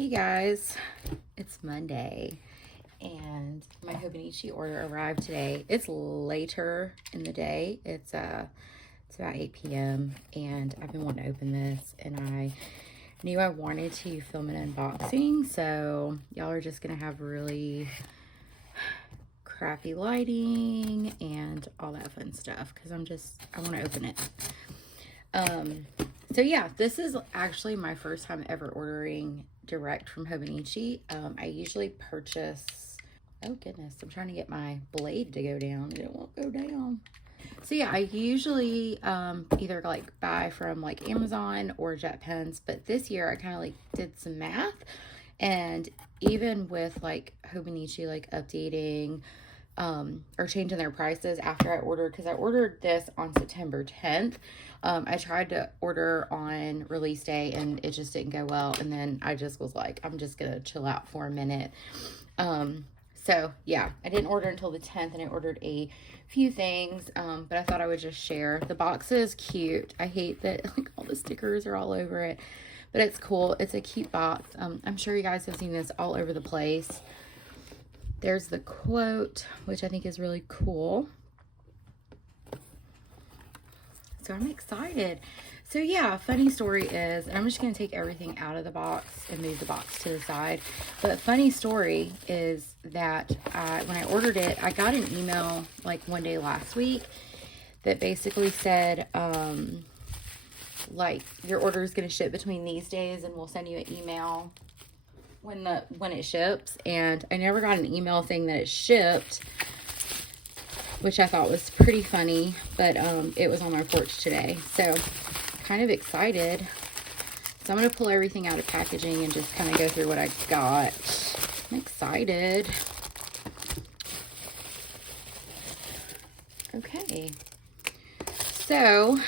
Hey guys, it's Monday and my Hobonichi order arrived today. It's later in the day. It's about 8 p.m. and I've been wanting to open this, and I knew I wanted to film an unboxing, so y'all are just gonna have really crappy lighting and all that fun stuff because I want to open it. So yeah, this is actually my first time ever ordering direct from Hobonichi. I usually purchase, oh goodness, I'm trying to get my blade to go down. It won't go down. So yeah, I usually either like buy from like Amazon or JetPens, but this year I kind of like did some math, and even with like Hobonichi like updating or changing their prices after I ordered, because I ordered this on September 10th. I tried to order on release day and it just didn't go well. And then I just was like, I'm just going to chill out for a minute. So yeah, I didn't order until the 10th, and I ordered a few things, but I thought I would just share. The box is cute. I hate that like all the stickers are all over it, but it's cool. It's a cute box. I'm sure you guys have seen this all over the place. There's the quote, which I think is really cool. So I'm excited. So yeah, funny story is, and I'm just going to take everything out of the box and move the box to the side. But funny story is that when I ordered it, I got an email like one day last week that basically said, like, your order is going to ship between these days and we'll send you an email when it ships. And I never got an email saying that it shipped, which I thought was pretty funny, but it was on my porch today, so kind of excited. So I'm going to pull everything out of packaging and just kind of go through what I got. I'm excited. Okay, so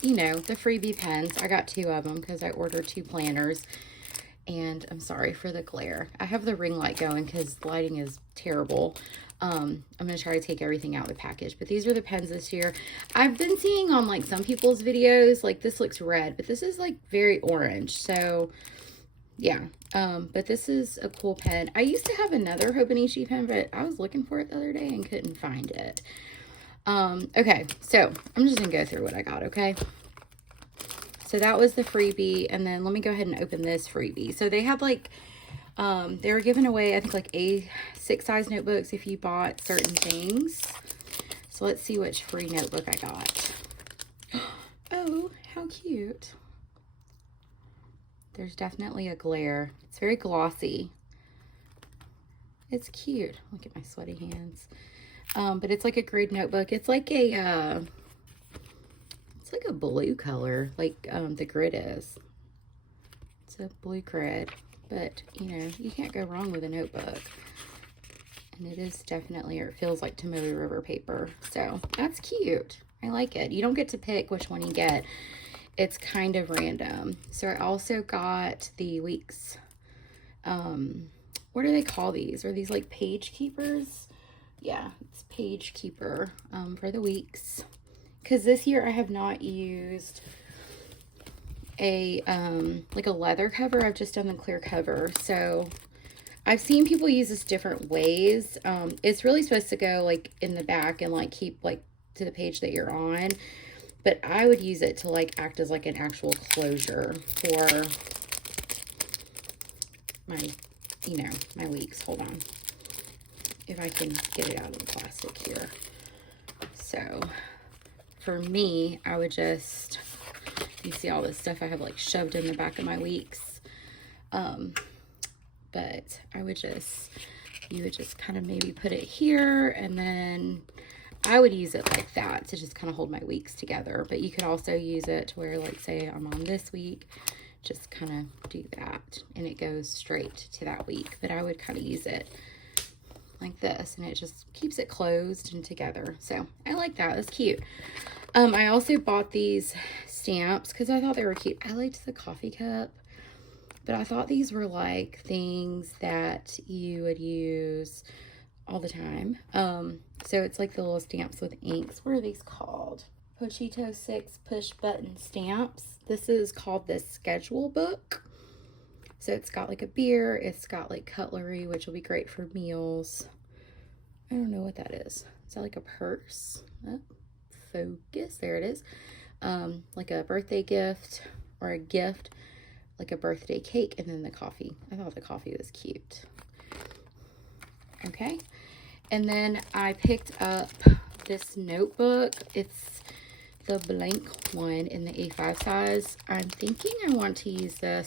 you know, the freebie pens, I got 2 of them because I ordered 2 planners. And I'm sorry for the glare. I have the ring light going because lighting is terrible. I'm going to try to take everything out of the package. But these are the pens this year. I've been seeing on like some people's videos, like this looks red, but this is like very orange. So yeah, but this is a cool pen. I used to have another Hobonichi pen, but I was looking for it the other day and couldn't find it. Okay, so I'm just going to go through what I got, okay? So that was the freebie, and then let me go ahead and open this freebie. So they had like, they were giving away, I think like A6 size notebooks if you bought certain things. So let's see which free notebook I got. Oh, how cute. There's definitely a glare. It's very glossy. It's cute. Look at my sweaty hands. But it's like a grid notebook. It's like a, it's like a blue color, like the grid is. It's a blue grid, but you know, you can't go wrong with a notebook. And it is definitely, or it feels like Tomoe River paper. So that's cute. I like it. You don't get to pick which one you get. It's kind of random. So I also got the weeks. What do they call these? Are these like page keepers? Yeah, it's page keeper for the weeks. Because this year I have not used a like a leather cover. I've just done the clear cover. So I've seen people use this different ways. It's really supposed to go like in the back and like keep like to the page that you're on. But I would use it to like act as like an actual closure for my, you know, my weeks. Hold on. If I can get it out of the plastic here. So for me, I would just, you see all this stuff I have like shoved in the back of my weeks. But I would just, you would just kind of maybe put it here, and then I would use it like that to just kind of hold my weeks together. But you could also use it to where, like, say I'm on this week, just kind of do that and it goes straight to that week. But I would kind of use it like this, and it just keeps it closed and together. So I like that. It's cute. I also bought these stamps because I thought they were cute. I liked the coffee cup, but I thought these were like things that you would use all the time. So it's like the little stamps with inks. What are these called? Pochito 6 push button stamps. This is called the schedule book. So it's got like a beer, it's got like cutlery, which will be great for meals. I don't know what that is. Is that like a purse? Oh, focus, there it is. Like a birthday gift or a gift, like a birthday cake, and then the coffee. I thought the coffee was cute. Okay, and then I picked up this notebook. It's the blank one in the A5 size. I'm thinking I want to use this.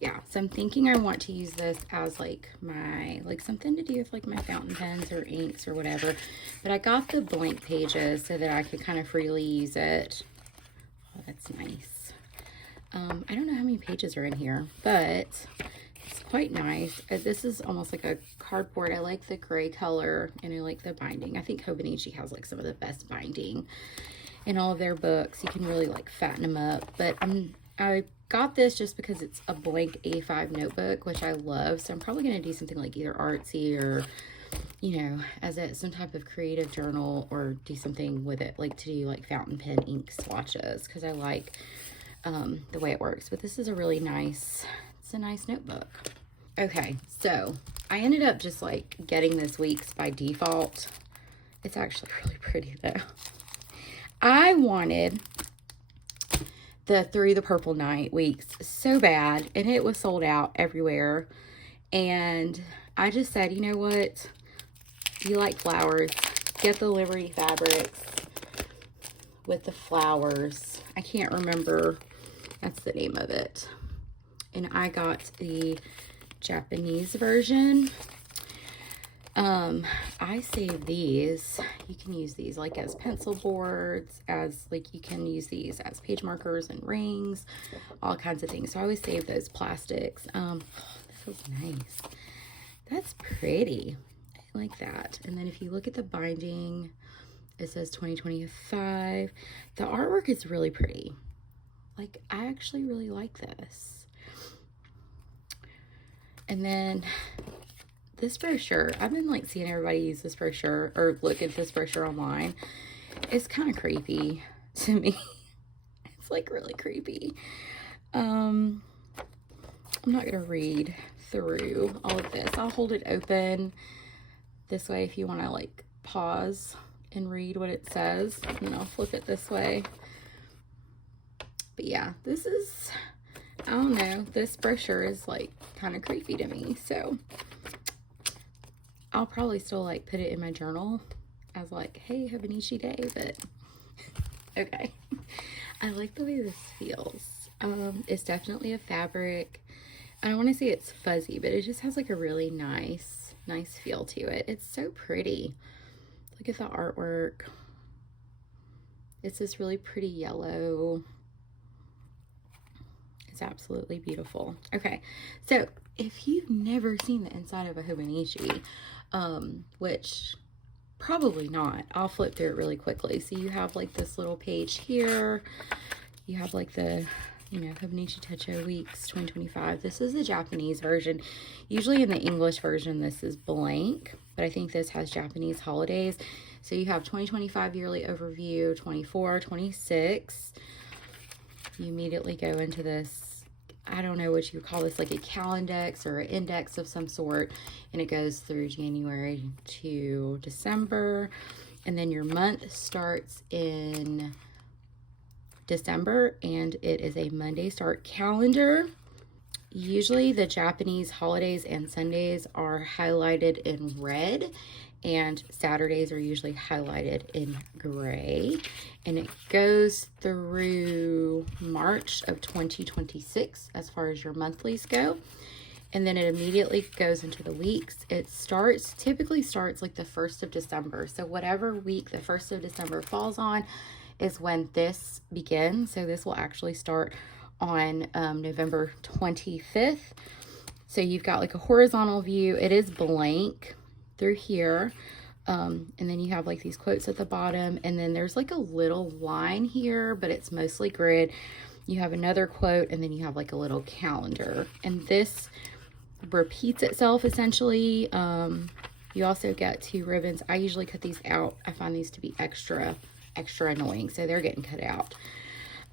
Yeah, so I'm thinking I want to use this as like my, like something to do with like my fountain pens or inks or whatever. But I got the blank pages so that I could kind of freely use it. Oh, that's nice. I don't know how many pages are in here, but it's quite nice. This is almost like a cardboard. I like the gray color and I like the binding. I think Hobonichi has like some of the best binding in all of their books. You can really like fatten them up, but I got this just because it's a blank A5 notebook, which I love. So I'm probably going to do something like either artsy or, you know, as some type of creative journal, or do something with it, like to do like fountain pen ink swatches, because I like the way it works. But this is a really nice, it's a nice notebook. Okay, so I ended up just like getting this week's by default. It's actually really pretty though. I wanted the Through the Purple Night weeks so bad, and it was sold out everywhere. And I just said, you know what? You like flowers, get the Liberty Fabrics with the flowers. I can't remember, that's the name of it. And I got the Japanese version. I saved these. You can use these like as pencil boards, as like you can use these as page markers and rings, all kinds of things. So I always save those plastics. This feels nice. That's pretty. I like that. And then if you look at the binding, it says 2025. The artwork is really pretty. Like, I actually really like this. And then this brochure, I've been like seeing everybody use this brochure or look at this brochure online. It's kind of creepy to me. It's like really creepy. I'm not gonna read through all of this. I'll hold it open this way if you want to like pause and read what it says, and I'll flip it this way. But yeah, this is, I don't know, this brochure is like kind of creepy to me, so I'll probably still like put it in my journal as like, hey, Hobonichi day, but okay. I like the way this feels. It's definitely a fabric. I don't want to say it's fuzzy, but it just has like a really nice feel to it. It's so pretty. Look at the artwork. It's this really pretty yellow. It's absolutely beautiful. Okay, so if you've never seen the inside of a Hobonichi, which probably not, I'll flip through it really quickly. So you have like this little page here. You have like the, you know, Hobonichi Techo Weeks 2025. This is the Japanese version. Usually in the English version, this is blank, but I think this has Japanese holidays. So you have 2025 yearly overview, 24, 26. You immediately go into this, I don't know what you would call this, like a calendex or an index of some sort, and it goes through January to December, and then your month starts in December, and it is a Monday start calendar. Usually the Japanese holidays and Sundays are highlighted in red, and Saturdays are usually highlighted in gray, and it goes through March of 2026 as far as your monthlies go, and then it immediately goes into the weeks. It typically starts like the 1st of December, so whatever week the 1st of December falls on is when this begins. So this will actually start on November 25th. So you've got like a horizontal view. It is blank through here, and then you have like these quotes at the bottom, and then there's like a little line here, but it's mostly grid. You have another quote, and then you have like a little calendar, and this repeats itself essentially. You also get 2 ribbons. I usually cut these out. I find these to be extra annoying, so they're getting cut out.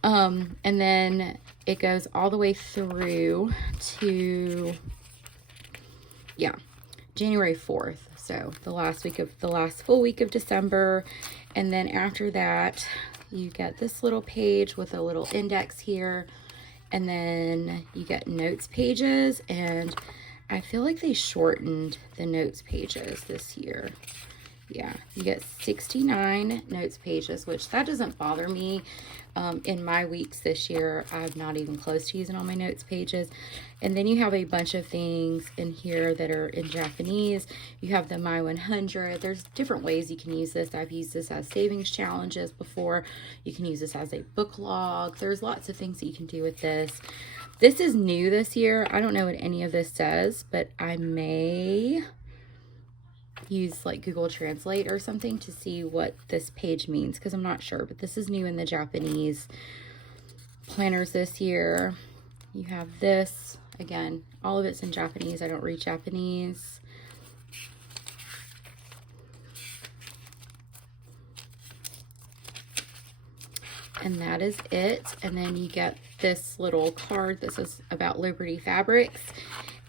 And then it goes all the way through to, yeah, January 4th. So the last full week of December. And then after that, you get this little page with a little index here. And then you get notes pages. And I feel like they shortened the notes pages this year. Yeah, you get 69 notes pages, which that doesn't bother me. In my weeks this year, I'm not even close to using all my notes pages. And then you have a bunch of things in here that are in Japanese. You have the My 100. There's different ways you can use this. I've used this as savings challenges before. You can use this as a book log. There's lots of things that you can do with this. This is new this year. I don't know what any of this says, but I may use like Google Translate or something to see what this page means, because I'm not sure, but this is new in the Japanese planners this year. You have this, again, all of it's in Japanese. I don't read Japanese. And that is it. And then you get this little card that says about Liberty Fabrics.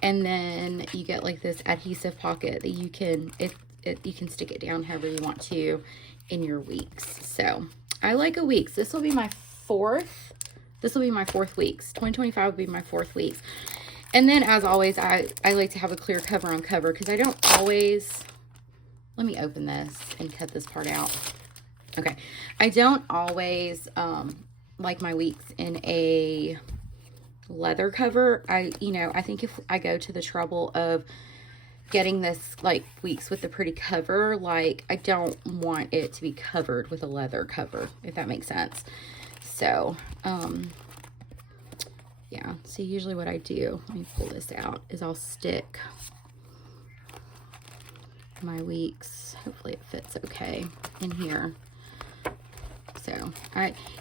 And then you get like this adhesive pocket that you can, you can stick it down however you want to in your weeks. So I like a weeks. This will be my fourth weeks. 2025 will be my fourth weeks. And then as always, I like to have a clear cover on cover, because I don't always, let me open this and cut this part out. Okay. I don't always like my weeks in a leather cover. I think if I go to the trouble of getting this like weeks with a pretty cover, like I don't want it to be covered with a leather cover, if that makes sense. So yeah, so usually what I do, let me pull this out, is I'll stick my weeks, hopefully it fits okay in here. So,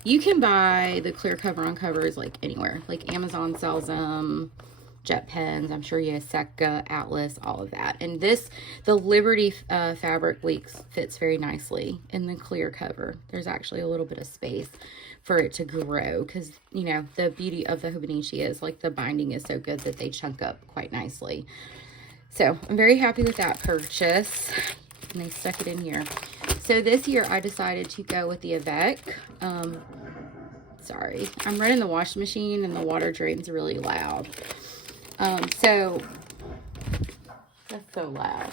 you can buy the clear cover on covers like anywhere. Like Amazon sells them, Jet Pens, I'm sure Seca, Atlas, all of that. And the Liberty fabric weeks fits very nicely in the clear cover. There's actually a little bit of space for it to grow, because, the beauty of the Hobonichi is like the binding is so good that they chunk up quite nicely. So I'm very happy with that purchase. And they stuck it in here. So this year I decided to go with the Avec. Sorry, I'm running the washing machine and the water drains really loud. So that's so loud.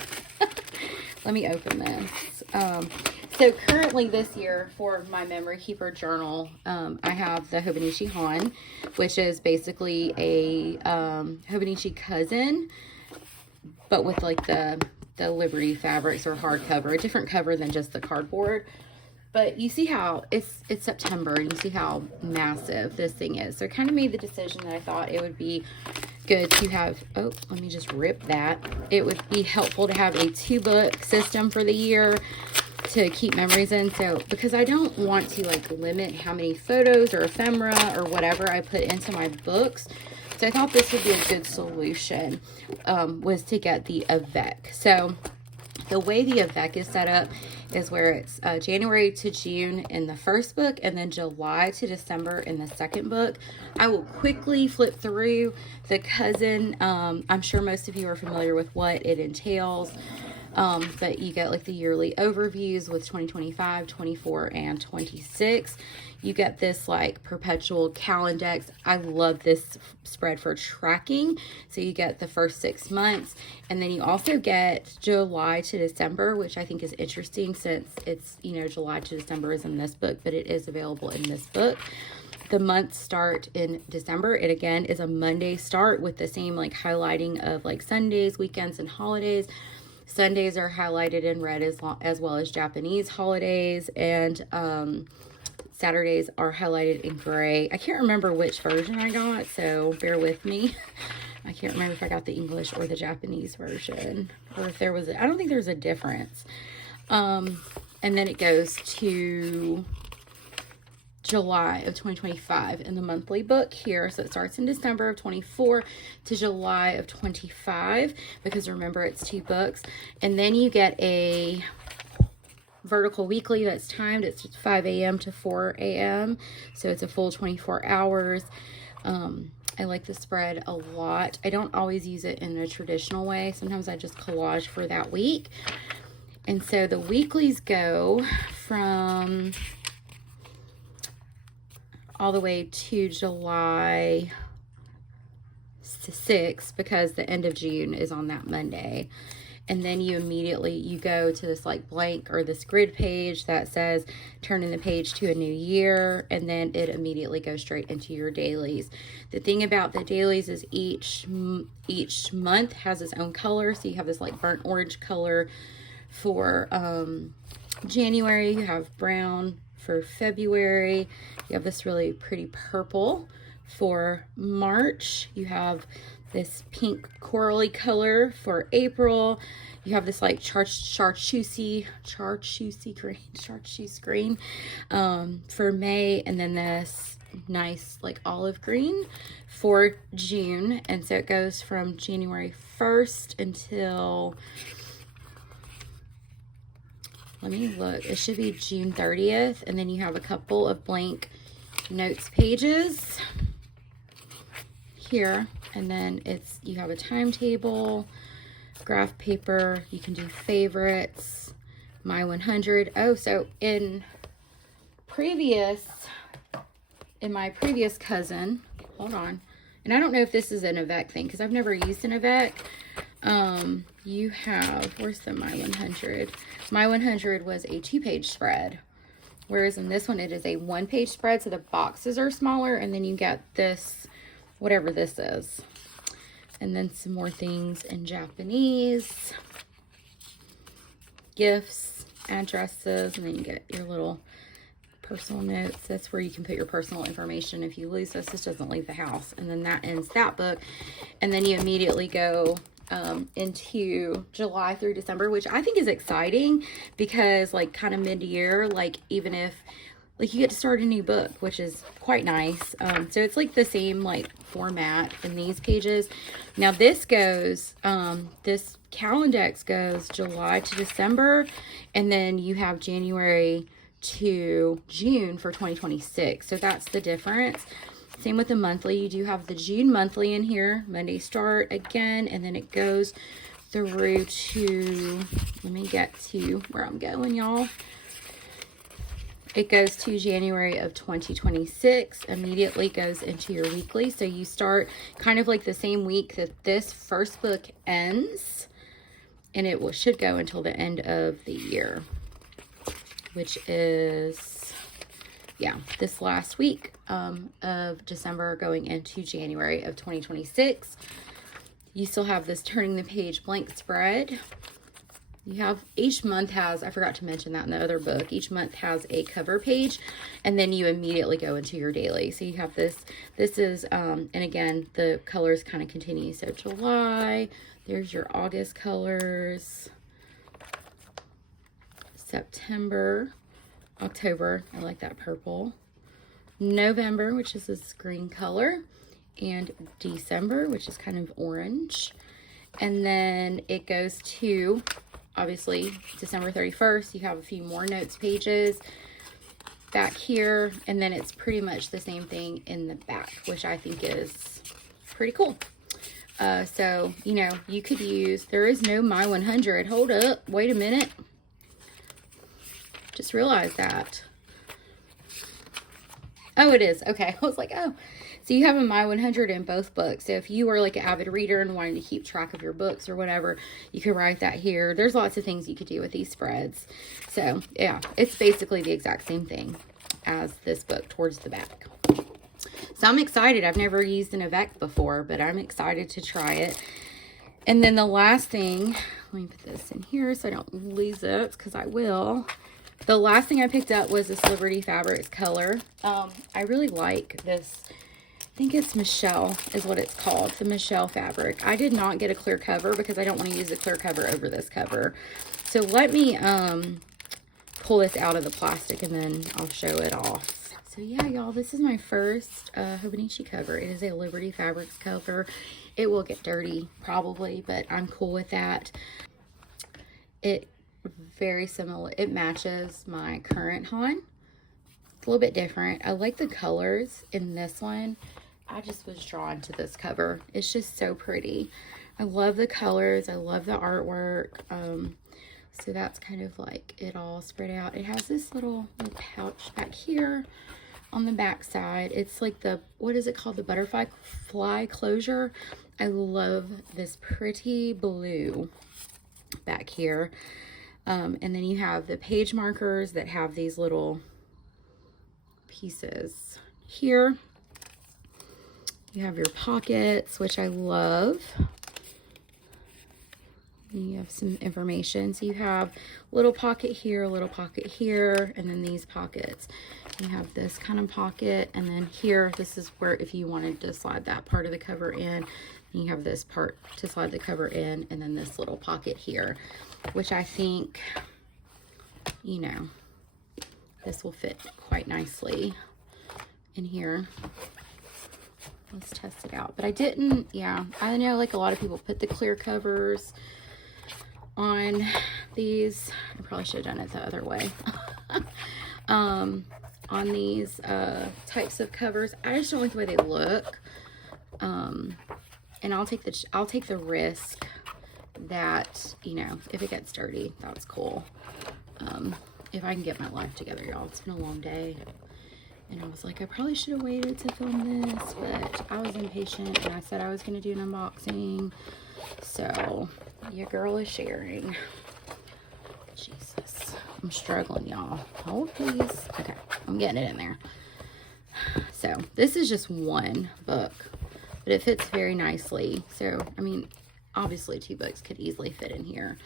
Let me open this. So currently this year for my memory keeper journal, I have the Hobonichi Haul, which is basically a Hobonichi cousin, but with like the Liberty fabrics or hardcover, a different cover than just the cardboard. But you see how it's September, and you see how massive this thing is. So I kind of made the decision that I thought it would be good to have, oh, let me just rip that. It would be helpful to have a 2-book system for the year to keep memories in. So because I don't want to like limit how many photos or ephemera or whatever I put into my books. So I thought this would be a good solution, was to get the Avec. So the way the Avec is set up is where it's January to June in the first book, and then July to December in the second book. I will quickly flip through the cousin. I'm sure most of you are familiar with what it entails. But you get like the yearly overviews with 2025, 24, and 26. You get this like perpetual calendex. I love this spread for tracking. So you get the first 6 months, and then you also get July to December, which I think is interesting since it's, July to December is in this book, but it is available in this book. The months start in December. It again is a Monday start with the same like highlighting of like Sundays, weekends, and holidays. Sundays are highlighted in red as well as Japanese holidays, and Saturdays are highlighted in gray. I can't remember which version I got, so bear with me. I can't remember if I got the English or the Japanese version, or if there was I don't think there's a difference. And then it goes to July of 2025 in the monthly book here. So it starts in December of 24 to July of 25, because remember it's 2 books. And then you get a vertical weekly that's timed. It's 5 a.m. to 4 a.m. So it's a full 24 hours. I like the spread a lot. I don't always use it in a traditional way. Sometimes I just collage for that week. And so the weeklies go from all the way to July 6th, because the end of June is on that Monday. And then you go to this like blank or this grid page that says turning the page to a new year, and then it immediately goes straight into your dailies. The thing about the dailies is each month has its own color. So you have this like burnt orange color for January, you have brown for February, you have this really pretty purple for March, you have this pink corally color for April, you have this like chartreuse green for May, and then this nice like olive green for June. And so it goes from January 1st until, let me look, it should be June 30th. And then you have a couple of blank notes pages here, and then you have a timetable, graph paper, you can do favorites, my 100. Oh, so in my previous cousin, hold on, and I don't know if this is an Avec thing because I've never used an Avec. You have, where's the my 100? My 100 was a 2-page spread, whereas in this one it is a 1-page spread, so the boxes are smaller, and then you get this, whatever this is, and then some more things in Japanese, gifts, addresses, and then you get your little personal notes. That's where you can put your personal information if you lose this. This doesn't leave the house. And then that ends that book, and then you immediately go into July through December, which I think is exciting because like kind of mid-year, like even if like you get to start a new book, which is quite nice. So it's like the same like format in these pages. Now this goes, this Calendex goes July to December, and then you have January to June for 2026. So that's the difference. Same with the monthly. You do have the June monthly in here, Monday start again, and then it goes through to, let me get to where I'm going, y'all. It goes to January of 2026, immediately goes into your weekly. So you start kind of like the same week that this first book ends, and it should go until the end of the year, which is, yeah, this last week of December going into January of 2026. You still have this turning the page blank spread. You have, each month has, I forgot to mention that in the other book, each month has a cover page, and then you immediately go into your daily. So you have this is, and again, the colors kind of continue. So July, there's your August colors, September, October, I like that purple, November, which is this green color, and December, which is kind of orange. And then it goes to, obviously, December 31st. You have a few more notes pages back here, and then it's pretty much the same thing in the back, which I think is pretty cool. So, you know, you could use, there is no My 100. Hold up, wait a minute. Just realized that. Oh, it is. Okay. I was like, oh. So you have a My 100 in both books. So if you are like an avid reader and wanting to keep track of your books or whatever, you can write that here. There's lots of things you could do with these spreads. So yeah, it's basically the exact same thing as this book towards the back. So I'm excited. I've never used an Avec before, but I'm excited to try it. And then the last thing, let me put this in here so I don't lose it, because I will. The last thing I picked up was this Liberty Fabrics color. I really like this. I think it's Michelle is what it's called. The Michelle fabric. I did not get a clear cover because I don't want to use a clear cover over this cover. So let me pull this out of the plastic and then I'll show it off. So yeah, y'all, this is my first Hobonichi cover. It is a Liberty Fabrics cover. It will get dirty probably, but I'm cool with that. It very similar. It matches my current Han. It's a little bit different. I like the colors in this one. I just was drawn to this cover. It's just so pretty. I love the colors. I love the artwork. So that's kind of like it all spread out. It has this little pouch back here on the back side. It's like the, what is it called? The butterfly closure. I love this pretty blue back here. And then you have the page markers that have these little pieces here. You have your pockets, which I love. And you have some information. So you have a little pocket here, a little pocket here, and then these pockets. You have this kind of pocket, and then here, this is where if you wanted to slide that part of the cover in, you have this part to slide the cover in, and then this little pocket here, which I think, you know, this will fit quite nicely in here. Let's test it out. But I didn't, yeah, I know like a lot of people put the clear covers on these. I probably should have done it the other way. On these types of covers. I just don't like the way they look. And I'll take the risk that, you know, if it gets dirty, that's cool. If I can get my life together, y'all. It's been a long day. And I was like, I probably should have waited to film this, but I was impatient and I said I was going to do an unboxing. So, your girl is sharing. Jesus. I'm struggling, y'all. Hold, please. Okay. I'm getting it in there. So, this is just one book, but it fits very nicely. So, I mean, obviously 2 books could easily fit in here.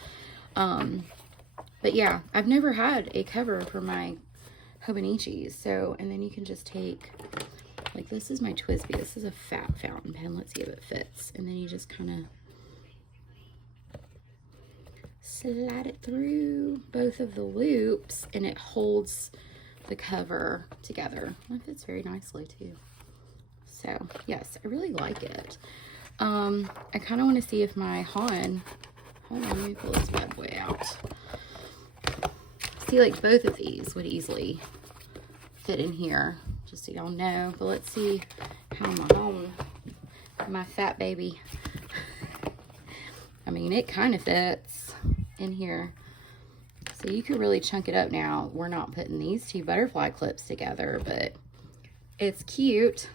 But yeah, I've never had a cover for my Hobonichis. So, and then you can just take, like, this is my Twisby. This is a fat fountain pen. Let's see if it fits. And then you just kind of slide it through both of the loops, and it holds the cover together. It fits very nicely too. So yes, I really like it. I kind of want to see if my Han, hold on, let me pull this bad boy out. See, like both of these would easily fit in here, just so y'all know. But let's see how my fat baby, I mean, it kind of fits in here. So you could really chunk it up now. We're not putting these 2 butterfly clips together, but it's cute.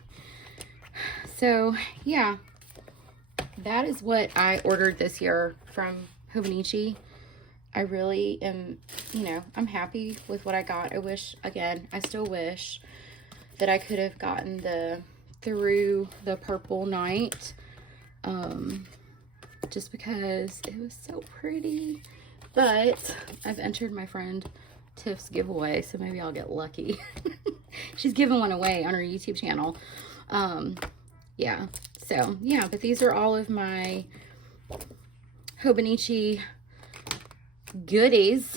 So yeah, that is what I ordered this year from Hobonichi. I really am, you know, I'm happy with what I got. I wish, again, I still wish that I could have gotten the Through the Purple Night, just because it was so pretty. But I've entered my friend Tiff's giveaway, so maybe I'll get lucky. She's giving one away on her YouTube channel. Yeah, so yeah, but these are all of my Hobonichi goodies.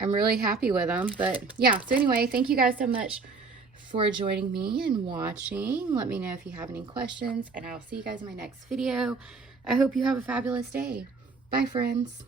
I'm really happy with them. But yeah, so anyway, thank you guys so much for joining me and watching. Let me know if you have any questions, and I'll see you guys in my next video. I hope you have a fabulous day. Bye, friends.